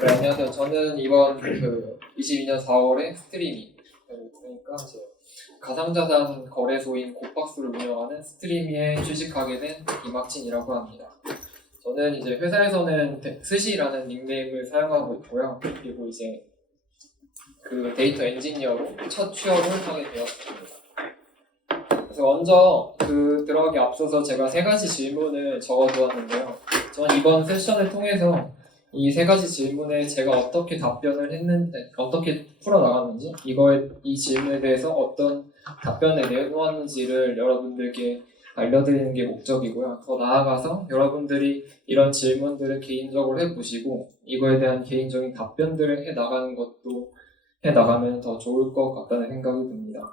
네, 안녕하세요. 저는 이번 그 22년 4월에 스트리미 그러니까 이제 가상자산 거래소인 곱박스를 운영하는 스트리미에 취직하게 된 이막진이라고 합니다. 저는 이제 회사에서는 데- 스시라는 닉네임을 사용하고 있고요. 그리고 이제 그 데이터 엔지니어로 첫 취업을 하게 되었습니다. 그래서 먼저 그 들어가기 앞서서 제가 세 가지 질문을 적어두었는데요. 저는 이번 세션을 통해서 이 세 가지 질문에 제가 어떻게 답변을 했는지, 어떻게 풀어나갔는지, 이거에, 이 질문에 대해서 어떤 답변을 내놓았는지를 여러분들께 알려드리는 게 목적이고요. 더 나아가서 여러분들이 이런 질문들을 개인적으로 해보시고, 이거에 대한 개인적인 답변들을 해나가는 것도 해나가면 더 좋을 것 같다는 생각이 듭니다.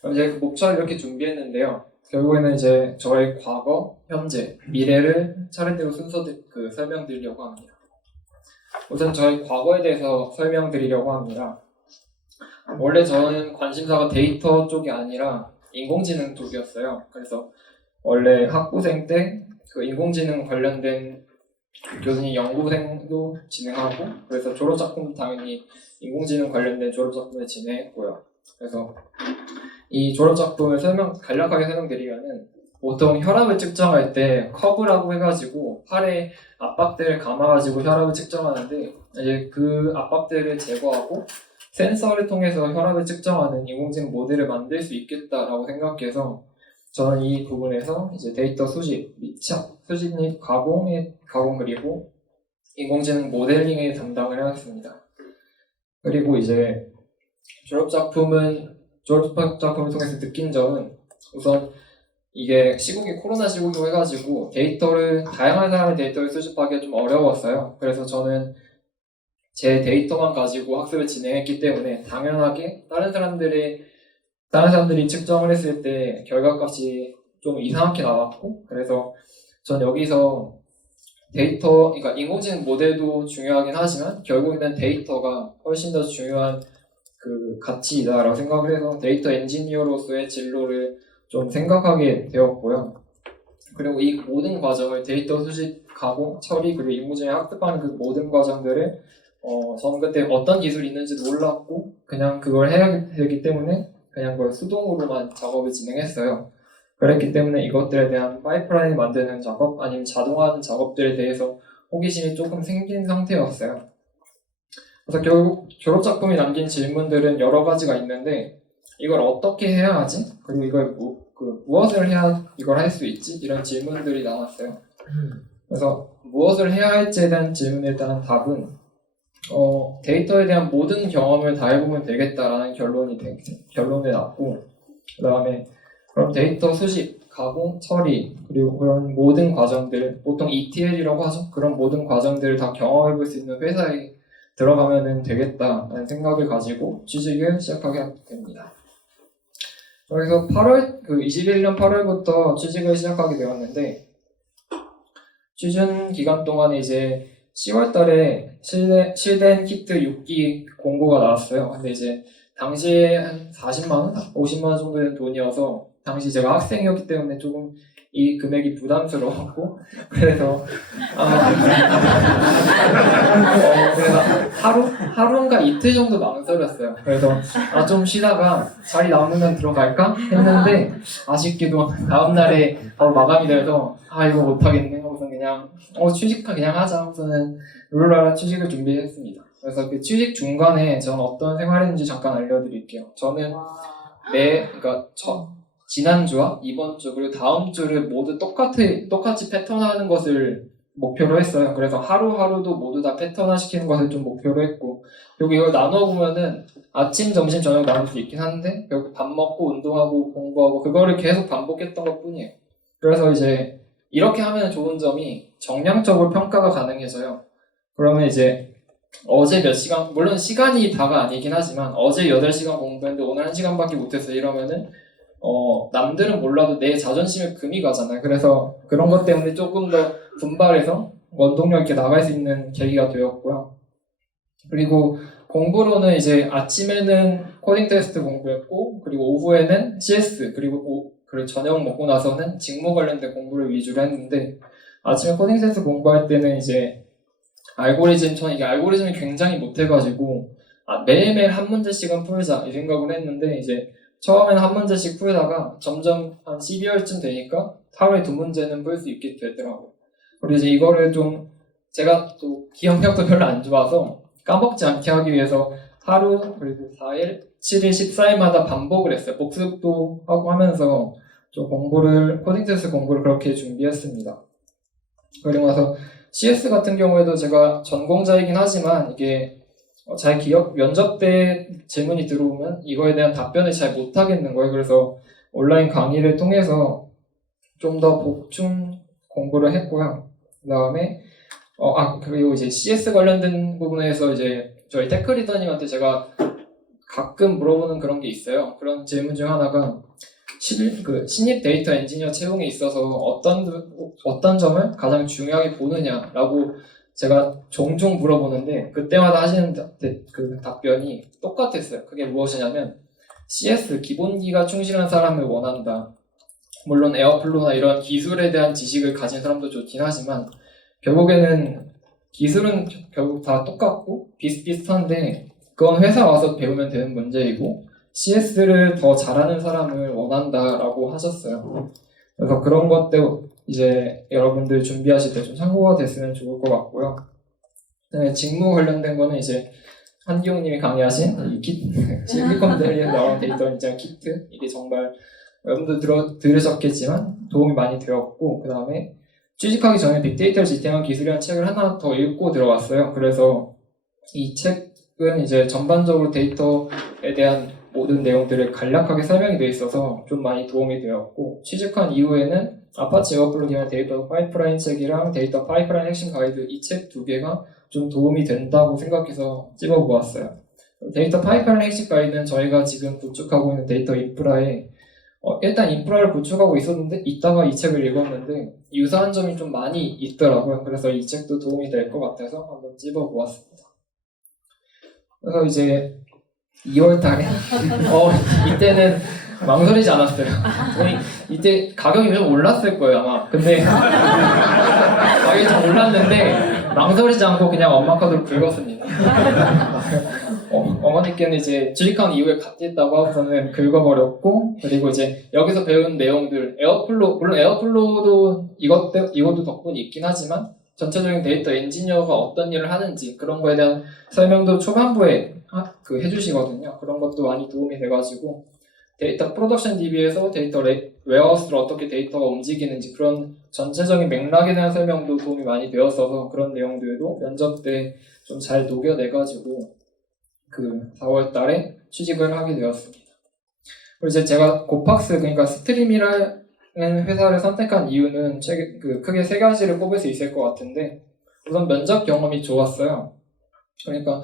그럼 그 목차를 이렇게 준비했는데요. 결국에는 이제 저의 과거, 현재, 미래를 차례대로 순서 그 설명드리려고 합니다. 우선 저의 과거에 대해서 설명드리려고 합니다. 원래 저는 관심사가 데이터 쪽이 아니라 인공지능 쪽이었어요. 그래서 원래 학부생 때 그 인공지능 관련된 교수님 연구생도 진행하고 그래서 졸업작품 당연히 인공지능 관련된 졸업작품을 진행했고요. 그래서 이 졸업 작품을 설명, 간략하게 설명드리면은 보통 혈압을 측정할 때 커브라고 해가지고 팔에 압박대를 감아가지고 혈압을 측정하는데 이제 그 압박대를 제거하고 센서를 통해서 혈압을 측정하는 인공지능 모델을 만들 수 있겠다라고 생각해서 저는 이 부분에서 이제 데이터 수집, 미착, 수집 및 가공의 가공 그리고 인공지능 모델링의 담당을 해왔습니다. 그리고 이제 졸업 작품은 졸업작품을 통해서 느낀 점은 우선 이게 시국이 코로나 시국이고 해가지고 데이터를 다양한 사람의 데이터를 수집하기가 좀 어려웠어요. 그래서 저는 제 데이터만 가지고 학습을 진행했기 때문에 당연하게 다른 사람들이 다른 사람들이 측정을 했을 때 결과값이 좀 이상하게 나왔고 그래서 전 여기서 데이터 그러니까 인공지능 모델도 중요하긴 하지만 결국에는 데이터가 훨씬 더 중요한 그 가치이다라고 생각을 해서 데이터 엔지니어로서의 진로를 좀 생각하게 되었고요. 그리고 이 모든 과정을 데이터 수집, 가공, 처리 그리고 인공지능 학습하는 그 모든 과정들을 어, 저는 그때 어떤 기술이 있는지도 몰랐고 그냥 그걸 해야 되기 때문에 그냥 그걸 수동으로만 작업을 진행했어요. 그랬기 때문에 이것들에 대한 파이프라인 만드는 작업 아니면 자동화하는 작업들에 대해서 호기심이 조금 생긴 상태였어요. 그래서 결국 졸업 작품이 남긴 질문들은 여러 가지가 있는데 이걸 어떻게 해야 하지? 그리고 이걸 무, 그 무엇을 해야 이걸 할 수 있지? 이런 질문들이 나왔어요. 그래서 무엇을 해야 할지에 대한 질문에 대한 답은 어, 데이터에 대한 모든 경험을 다 해보면 되겠다라는 결론이 되, 결론이 났고 그 다음에 그럼 데이터 수집, 가공, 처리 그리고 그런 모든 과정들 보통 ETL이라고 하죠. 그런 모든 과정들을 다 경험해볼 수 있는 회사에 들어가면 되겠다라는 생각을 가지고 취직을 시작하게 됩니다. 그래서 8월 그 21년 8월부터 취직을 시작하게 되었는데 취준 기간 동안에 이제 10월 달에 실내, 실된 키트 6기 공고가 나왔어요. 근데 이제 당시에 한 40만 원, 50만 원 정도 된 돈이어서 당시 제가 학생이었기 때문에 조금 이 금액이 부담스러웠고 그래서 아, 어, 그래서 하루 하루인가 이틀 정도 망설였어요. 그래서 아, 좀 쉬다가 자리 남으면 들어갈까 했는데 아쉽게도 다음 날에 바로 마감이 돼서 아 이거 못 하겠네 하고서 그냥 어 취직 그냥 하자 하고서는 룰라라 취직을 준비했습니다. 그래서 그 취직 중간에 저는 어떤 생활했는지 잠깐 알려드릴게요. 저는 매 그러니까 저 지난주와 이번 주 그리고 다음 주를 모두 똑같이 똑같이 패턴화하는 것을 목표로 했어요. 그래서 하루하루도 모두 다 패턴화 시키는 것을 좀 목표로 했고 그리고 이걸 나눠 보면은 아침, 점심, 저녁 나눌 수 있긴 한데 결국 밥 먹고 운동하고 공부하고 그거를 계속 반복했던 것뿐이에요. 그래서 이제 이렇게 하면 좋은 점이 정량적으로 평가가 가능해져요. 그러면 이제 어제 몇 시간 물론 시간이 다가 아니긴 하지만 어제 8시간 공부했는데 오늘 1시간밖에 못했어 이러면은 어, 남들은 몰라도 내 자존심에 금이 가잖아요. 그래서 그런 것 때문에 조금 더 분발해서 원동력 있게 나갈 수 있는 계기가 되었고요. 그리고 공부로는 이제 아침에는 코딩 테스트 공부했고, 그리고 오후에는 CS, 그리고 오, 그리고 저녁 먹고 나서는 직무 관련된 공부를 위주로 했는데, 아침에 코딩 테스트 공부할 때는 이제 알고리즘 저는 이게 알고리즘이 굉장히 못해가지고 아, 매일매일 한 문제씩은 풀자 이 생각을 했는데 이제 처음에는 한 문제씩 풀다가 점점 한 12월쯤 되니까 하루에 두 문제는 풀 수 있게 되더라고요. 그리고 이제 이거를 좀 제가 또 기억력도 별로 안 좋아서 까먹지 않게 하기 위해서 하루 그리고 4일, 7일, 14일마다 반복을 했어요. 복습도 하고 하면서 좀 공부를 코딩 테스트 공부를 그렇게 준비했습니다. 그리고 나서 CS 같은 경우에도 제가 전공자이긴 하지만 이게 어, 잘 기억 면접 때 질문이 들어오면 이거에 대한 답변을 잘 못하겠는 거예요. 그래서 온라인 강의를 통해서 좀 더 보충 공부를 했고요. 그 다음에 어, 아 그리고 이제 CS 관련된 부분에서 이제 저희 테크 리더님한테 제가 가끔 물어보는 그런 게 있어요. 그런 질문 중 하나가 실, 그 신입 데이터 엔지니어 채용에 있어서 어떤 어떤 점을 가장 중요하게 보느냐라고 제가 종종 물어보는데 그때마다 하시는 그 답변이 똑같았어요. 그게 무엇이냐면 CS 기본기가 충실한 사람을 원한다. 물론 에어플로나 이런 기술에 대한 지식을 가진 사람도 좋긴 하지만 결국에는 기술은 결국 다 똑같고 비슷비슷한데 그건 회사 와서 배우면 되는 문제이고 CS를 더 잘하는 사람을 원한다라고 하셨어요. 그래서 그런 것들 이제 여러분들 준비하실 때 좀 참고가 됐으면 좋을 것 같고요. 그다음에 직무 관련된 거는 이제 한기용님이 강의하신 이 키, 실리콘 밸리에 나온 데이터 인증 키트 이게 정말 여러분들 들어, 들으셨겠지만 도움이 많이 되었고 그 다음에 취직하기 전에 빅데이터를 지탱한 기술이라는 책을 하나 더 읽고 들어왔어요. 그래서 이 책은 이제 전반적으로 데이터에 대한 모든 내용들을 간략하게 설명이 되어 있어서 좀 많이 도움이 되었고 취직한 이후에는 아파치 에어플로 기반 데이터 파이프라인 책이랑 데이터 파이프라인 핵심 가이드 이 책 두 개가 좀 도움이 된다고 생각해서 찍어보았어요. 데이터 파이프라인 핵심 가이드는 저희가 지금 구축하고 있는 데이터 인프라에 어, 일단 인프라를 구축하고 있었는데 이따가 이 책을 읽었는데 유사한 점이 좀 많이 있더라고요. 그래서 이 책도 도움이 될 것 같아서 한번 찝어보았습니다. 그래서 이제 2월 달에 어 이때는 망설이지 않았어요. 거의 이때 가격이 좀 올랐을 거예요 아마. 근데 가격이 좀 올랐는데 망설이지 않고 그냥 엄마 카드로 긁었습니다. 어, 어머니께는 이제 주식한 이후에 갓했다고 하고서는 긁어버렸고 그리고 이제 여기서 배운 내용들 에어플로 물론 에어플로도 이것 때 이것도 덕분이 있긴 하지만 전체적인 데이터 엔지니어가 어떤 일을 하는지 그런 거에 대한 설명도 초반부에 하- 그 해주시거든요. 그런 것도 많이 도움이 돼가지고 데이터 프로덕션 DB에서 데이터 레, 웨어하우스로 어떻게 데이터가 움직이는지 그런 전체적인 맥락에 대한 설명도 도움이 많이 되었어서 그런 내용들도 면접 때 좀 잘 녹여내가지고 그 4월 달에 취직을 하게 되었습니다. 그리고 이제 제가 고팍스 그러니까 스트림이라는 회사를 선택한 이유는 책- 그 크게 세 가지를 꼽을 수 있을 것 같은데 우선 면접 경험이 좋았어요. 그러니까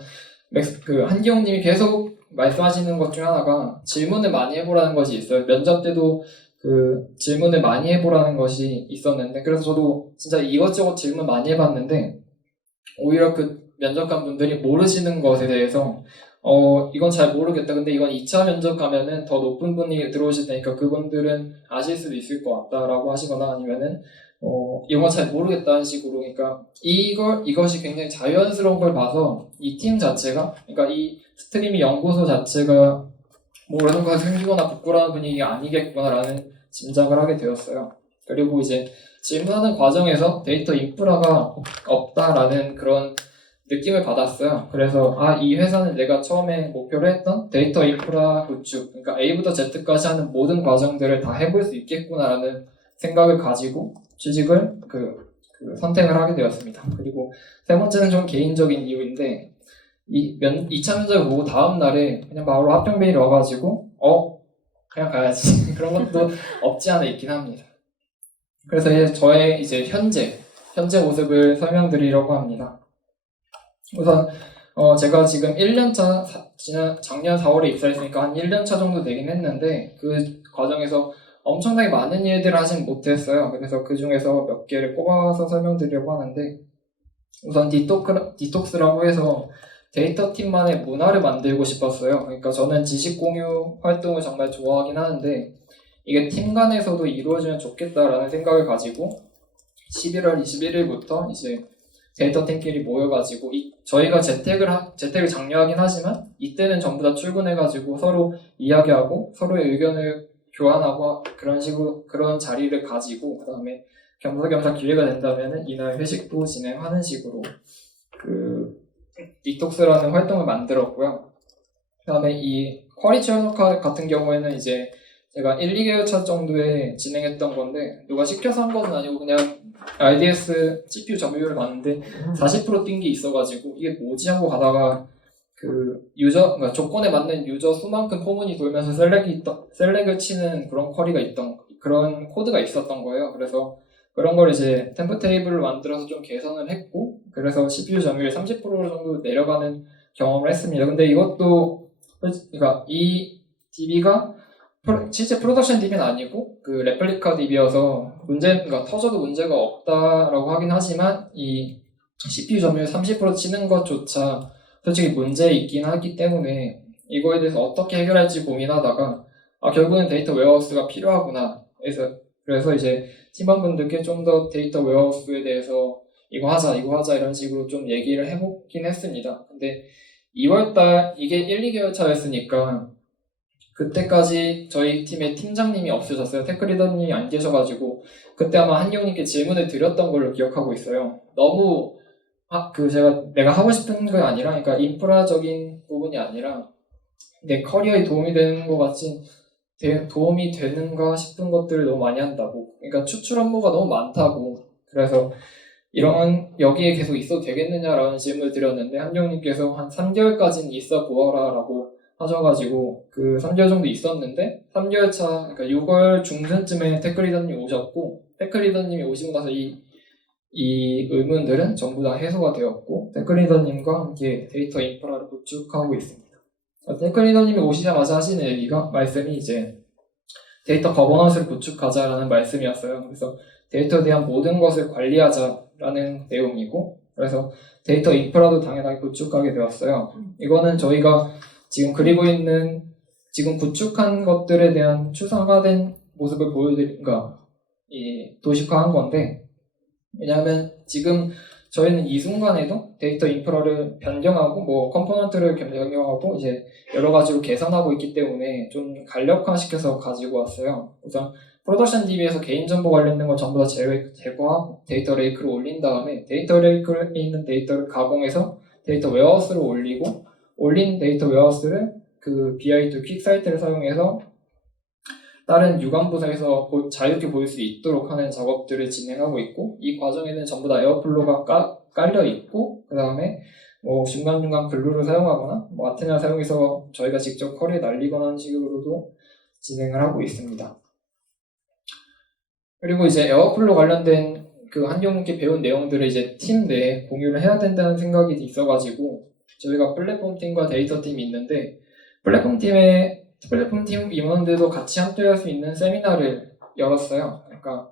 그 한기용님이 계속 말씀하시는 것 중 하나가 질문을 많이 해보라는 것이 있어요. 면접 때도 그 질문을 많이 해보라는 것이 있었는데 그래서 저도 진짜 이것저것 질문 많이 해봤는데 오히려 그 면접관 분들이 모르시는 것에 대해서 어 이건 잘 모르겠다. 근데 이건 2차 면접 가면은 더 높은 분이 들어오실 테니까 그분들은 아실 수도 있을 것 같다라고 하시거나 아니면은 어 이건 잘 모르겠다는 식으로 그러니까 이걸 이것이 굉장히 자연스러운 걸 봐서 이 팀 자체가 그러니까 이 스트리밍 연구소 자체가 뭐라든가 생기거나 부끄러운 분위기가 아니겠구나라는 짐작을 하게 되었어요. 그리고 이제 질문하는 과정에서 데이터 인프라가 없다라는 그런 느낌을 받았어요. 그래서 아 이 회사는 내가 처음에 목표로 했던 데이터 인프라 구축, 그러니까 A부터 Z까지 하는 모든 과정들을 다 해볼 수 있겠구나라는 생각을 가지고 취직을 그, 그 선택을 하게 되었습니다. 그리고 세 번째는 좀 개인적인 이유인데 이 면, 2차 면접을 보고 다음 날에 그냥 바로 메일이 와가지고 어 그냥 가야지 그런 것도 없지 않아 있긴 합니다. 그래서 이제 저의 이제 현재 현재 모습을 설명드리려고 합니다. 우선 어, 제가 지금 1년차 지난 작년 4월에 입사했으니까 한 1년차 정도 되긴 했는데 그 과정에서 엄청나게 많은 일들을 하진 못했어요. 그래서 그 중에서 몇 개를 꼽아서 설명드리려고 하는데 우선 디톡, 디톡스라고 해서 데이터 팀만의 문화를 만들고 싶었어요. 그러니까 저는 지식 공유 활동을 정말 좋아하긴 하는데 이게 팀 간에서도 이루어지면 좋겠다라는 생각을 가지고 11월 21일부터 이제 데이터 팀끼리 모여가지고 이- 저희가 재택을 하- 재택을 장려하긴 하지만 이때는 전부 다 출근해가지고 서로 이야기하고 서로의 의견을 교환하고 그런 식으로 그런 자리를 가지고 그다음에 겸사겸사 기회가 된다면은 이날 회식도 진행하는 식으로 그 디톡스라는 활동을 만들었고요. 그다음에 이 쿼리 체어노카 같은 경우에는 이제 제가 1, 2개월 차 정도에 진행했던 건데 누가 시켜서 한건 아니고 그냥 RDS CPU 점유율을 봤는데 40%뛴 게 있어가지고 이게 뭐지 하고 가다가 그 유저 그러니까 조건에 맞는 유저 수만큼 포문이 돌면서 셀렉이 있던 셀렉을 치는 그런 쿼리가 있던 그런 코드가 있었던 거예요. 그래서 그런 걸 이제 템프 테이블을 만들어서 좀 개선을 했고 그래서 CPU 점유율 30% 정도 내려가는 경험을 했습니다. 근데 이것도 그러니까 이 DB가 실제 프로덕션 DB는 아니고 그 레플리카 DB여서 문제 그러니까 터져도 문제가 없다라고 하긴 하지만 이 CPU 점유율 30% 치는 것조차 솔직히 문제 있긴 하기 때문에 이거에 대해서 어떻게 해결할지 고민하다가 아 결국은 데이터 웨어하우스가 필요하구나. 그래서 그래서 이제 팀원분들께 좀 더 데이터 웨어하우스에 대해서 이거 하자 이거 하자 이런 식으로 좀 얘기를 해보긴 했습니다. 근데 2월달 이게 1, 2개월 차였으니까 그때까지 저희 팀의 팀장님이 없으셨어요 테크리더님이 안 계셔가지고 그때 아마 한경님께 질문을 드렸던 걸로 기억하고 있어요 너무 아, 그 제가 내가 하고 싶은 게 아니라, 그러니까 인프라적인 부분이 아니라 내 커리어에 도움이 되는 것 같이 되- 도움이 되는가 싶은 것들을 너무 많이 한다고. 그러니까 추출 업무가 너무 많다고. 그래서 이런 여기에 계속 있어도 되겠느냐라는 질문을 드렸는데 한경님께서 한 3개월까지는 있어 보아라라고 하셔가지고 그 3개월 정도 있었는데 3개월 차 그러니까 6월 중순쯤에 테크리더님이 오셨고 테크리더님이 오시고 나서 이 이 의문들은 전부 다 해소가 되었고 테크리더님과 함께 데이터 인프라를 구축하고 있습니다. 테크리더님이 오시자마자 하시는 얘기가 말씀이 이제 데이터 거버넌스를 구축하자라는 말씀이었어요. 그래서 데이터에 대한 모든 것을 관리하자라는 내용이고 그래서 데이터 인프라도 당연하게 구축하게 되었어요. 이거는 저희가 지금 그리고 있는 지금 구축한 것들에 대한 추상화된 모습을 보여드린, 그러니까 이 도식화한 건데 왜냐하면 지금 저희는 이 순간에도 데이터 인프라를 변경하고 뭐 컴포넌트를 변경하고 이제 여러 가지로 개선하고 있기 때문에 좀 간략화시켜서 가지고 왔어요. 우선 프로덕션 DB에서 개인정보 관련된 걸 전부 다 제외, 제거하고 데이터 레이크로 올린 다음에 데이터 레이크에 있는 데이터를 가공해서 데이터 웨어하우스로 올리고 올린 데이터 웨어하우스를 그 BI2 퀵 사이트를 사용해서 다른 유관 부서에서 보- 자유롭게 보일 수 있도록 하는 작업들을 진행하고 있고 이 과정에는 전부 다 에어플로가 까- 깔려 있고 그 다음에 뭐 중간중간 글루를 사용하거나 뭐 아테나 사용해서 저희가 직접 쿼리 날리거나 하는 식으로도 진행을 하고 있습니다. 그리고 이제 에어플로 관련된 그 한경님께 배운 내용들을 이제 팀 내에 공유를 해야 된다는 생각이 있어가지고 저희가 플랫폼 팀과 데이터 팀이 있는데 플랫폼 팀의 플랫폼 팀 임원들도 같이 함께할 수 있는 세미나를 열었어요. 그러니까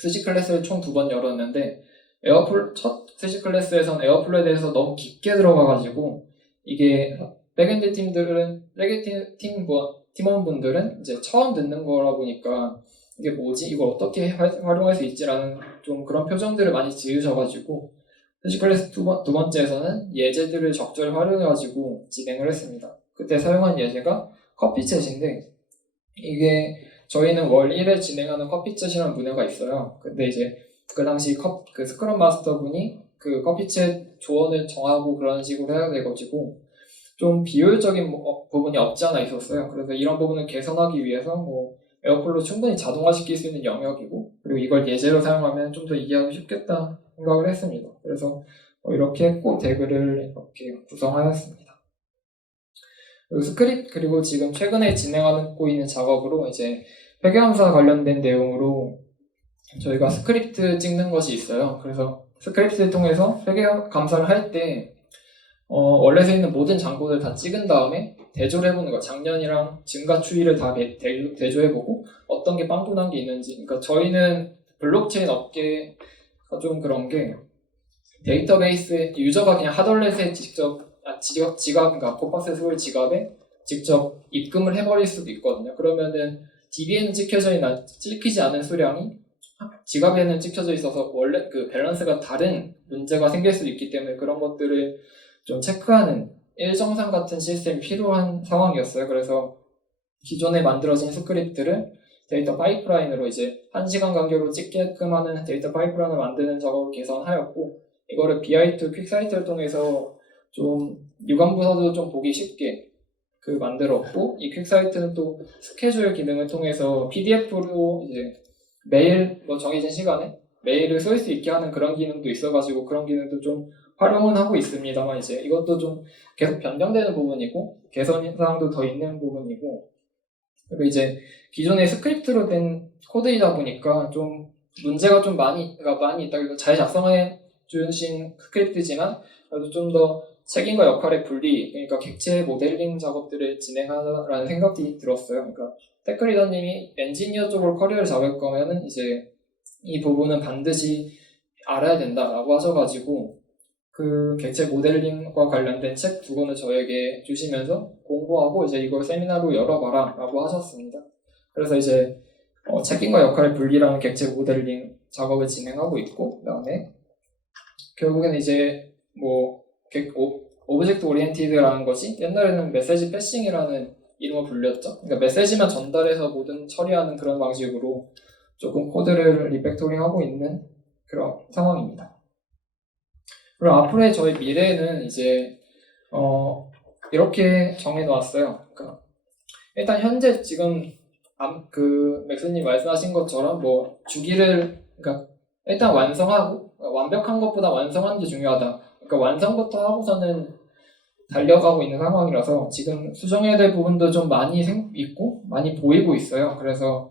스시 클래스를 총 두 번 열었는데 에어플 첫 스시 클래스에선 에어플로에 대해서 너무 깊게 들어가가지고 이게 백엔드 팀들은 백엔드 팀 뭐, 팀원분들은 이제 처음 듣는 거라 보니까 이게 뭐지 이걸 어떻게 활- 활용할 수 있지라는 좀 그런 표정들을 많이 지으셔가지고 스시 클래스 두, 번, 두 번째에서는 예제들을 적절히 활용해가지고 진행을 했습니다. 그때 사용한 예제가 커피챗인데 이게 저희는 월 1회 진행하는 커피챗이라는 문화가 있어요. 근데 이제 그 당시 컵, 그 스크럼 마스터 분이 그 커피챗 조언을 정하고 그런 식으로 해야 돼가지고 좀 비효율적인 뭐- 어, 부분이 없지 않아 있었어요. 그래서 이런 부분을 개선하기 위해서 뭐 에어플로 충분히 자동화시킬 수 있는 영역이고 그리고 이걸 예제로 사용하면 좀 더 이해하기 쉽겠다 생각을 했습니다. 그래서 뭐 이렇게 했고 대글을 이렇게 구성하였습니다. 그리고 스크립트 그리고 지금 최근에 진행하고 있는 작업으로 이제 회계감사 관련된 내용으로 저희가 스크립트 찍는 것이 있어요. 그래서 스크립트를 통해서 회계 감사를 할때 어, 원래 서 있는 모든 장고를 다 찍은 다음에 대조를 해보는 거예요. 작년이랑 증가 추이를 다 대조해보고 어떤 게 빵꾸난 게 있는지. 그러니까 저희는 블록체인 업계가 좀 그런 게 데이터베이스 유저가 그냥 하덜렛에 직접 아, 지갑, 지갑 그러니까 코파스 스몰 지갑에 직접 입금을 해버릴 수도 있거든요. 그러면은 DB에는 찍혀져 있는 찍히지 않은 수량이 지갑에는 찍혀져 있어서 원래 그 밸런스가 다른 문제가 생길 수도 있기 때문에 그런 것들을 좀 체크하는 일정상 같은 시스템이 필요한 상황이었어요. 그래서 기존에 만들어진 스크립트를 데이터 파이프라인으로 이제 1시간 간격으로 찍게끔 하는 데이터 파이프라인을 만드는 작업을 개선하였고 이거를 BI2 퀵사이트를 통해서 좀 유관부서도 좀 보기 쉽게 그 만들었고 이 퀵사이트는 또 스케줄 기능을 통해서 PDF로 이제 매일 뭐 정해진 시간에 메일을 쓸 수 있게 하는 그런 기능도 있어가지고 그런 기능도 좀 활용은 하고 있습니다만 이제 이것도 좀 계속 변경되는 부분이고 개선 사항도 더 있는 부분이고 그리고 이제 기존의 스크립트로 된 코드이다 보니까 좀 문제가 좀 많이 많이 있다 그래서 잘 작성해 주신 스크립트지만 그래도 좀 더 책임과 역할의 분리 그러니까 객체 모델링 작업들을 진행하라는 생각이 들었어요. 그러니까 테크리더님이 엔지니어 쪽으로 커리어를 잡을 거면은 이제 이 부분은 반드시 알아야 된다라고 하셔가지고 그 객체 모델링과 관련된 책 두 권을 저에게 주시면서 공부하고 이제 이걸 세미나로 열어봐라 라고 하셨습니다. 그래서 이제 어, 책임과 역할의 분리라는 객체 모델링 작업을 진행하고 있고 그 다음에 결국에는 이제 뭐 오브젝트 오리엔티드라는 것이 옛날에는 메시지 패싱이라는 이름을 불렸죠. 그러니까 메시지만 전달해서 모든 처리하는 그런 방식으로 조금 코드를 리팩토링하고 있는 그런 상황입니다. 그리고 앞으로의 저희 미래는 이제 어, 이렇게 정해놓았어요. 그러니까 일단 현재 지금 암- 그 맥스님 말씀하신 것처럼 뭐 주기를 그러니까 일단 완성하고 완벽한 것보다 완성하는 게 중요하다. 그러니까 완성부터 하고서는 달려가고 있는 상황이라서 지금 수정해야 될 부분도 좀 많이 생- 있고 많이 보이고 있어요. 그래서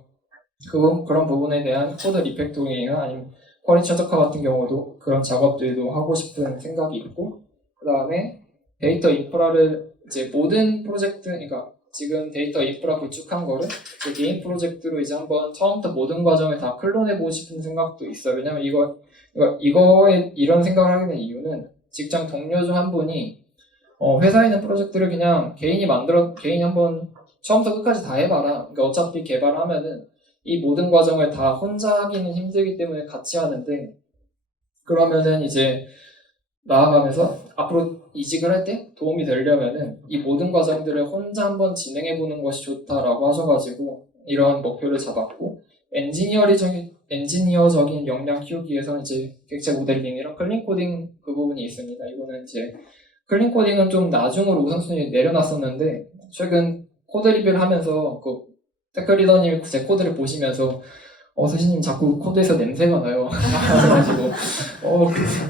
그, 그런 부분에 대한 코드 리팩토링이나 아니면 쿼리 최적화 같은 경우도 그런 작업들도 하고 싶은 생각이 있고 그 다음에 데이터 인프라를 이제 모든 프로젝트 그러니까 지금 데이터 인프라 구축한 거를 제 개인 프로젝트로 이제 한번 처음부터 모든 과정을 다 클론해 보고 싶은 생각도 있어요. 왜냐면 이거 이거 이거에 이런 생각을 하게 된 이유는 직장 동료 중 한 분이 어, 회사에 있는 프로젝트를 그냥 개인이 만들어 개인이 한번 처음부터 끝까지 다 해봐라. 그러니까 어차피 개발하면은 이 모든 과정을 다 혼자 하기는 힘들기 때문에 같이 하는데 그러면은 이제 나아가면서 앞으로 이직을 할 때 도움이 되려면은 이 모든 과정들을 혼자 한번 진행해 보는 것이 좋다라고 하셔가지고 이런 목표를 잡았고 엔지니어리적인 엔지니어적인 역량 키우기 위해서 이제 객체 모델링이랑 클린 코딩 그 부분이 있습니다. 이거는 이제 클린 코딩은 좀 나중으로 우선순위 내려놨었는데 최근 코드 리뷰를 하면서 그 테크 리더님이 제 코드를 보시면서 어 선생님 자꾸 코드에서 냄새가 나요. 하셔가지고 어,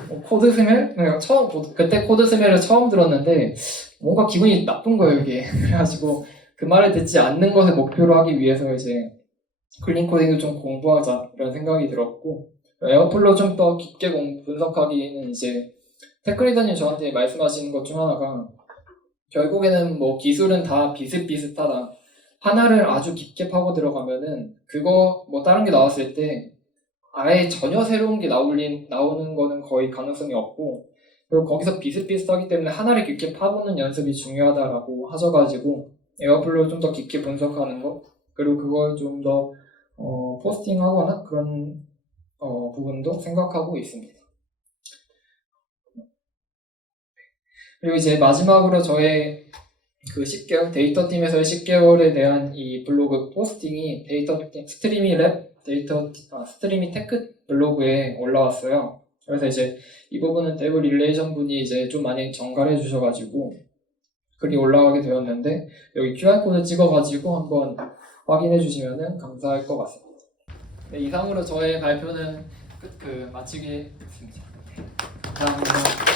어, 코드 스멜? 그냥 처음 보- 그때 코드 스멜을 처음 들었는데 뭔가 기분이 나쁜 거예요 이게. 그래가지고 그 말을 듣지 않는 것을 목표로 하기 위해서 이제 클린 코딩을 좀 공부하자 이런 생각이 들었고 에어플로 좀 더 깊게 공- 분석하기에는 이제 테크리더님 저한테 말씀하시는 것중 하나가 결국에는 뭐 기술은 다 비슷비슷하다. 하나를 아주 깊게 파고 들어가면은 그거 뭐 다른 게 나왔을 때 아예 전혀 새로운 게 나올린, 나오는 거는 거의 가능성이 없고 그리고 거기서 비슷비슷하기 때문에 하나를 깊게 파보는 연습이 중요하다라고 하셔가지고 에어플로 좀더 깊게 분석하는 거 그리고 그걸 좀더 어, 포스팅하거나 그런 어, 부분도 생각하고 있습니다. 그리고 이제 마지막으로 저의 그 10개월 데이터 팀에서의 10개월에 대한 이 블로그 포스팅이 데이터 팀 스트리미 랩 데이터 아, 스트리미 테크 블로그에 올라왔어요. 그래서 이제 이 부분은 데브 릴레이션 분이 이제 좀 많이 정갈해 주셔가지고 글이 올라가게 되었는데 여기 QR 코드 찍어가지고 한번 확인해 주시면은 감사할 것 같습니다. 네, 이상으로 저의 발표는 끝 그 마치겠습니다. 네, 감사합니다.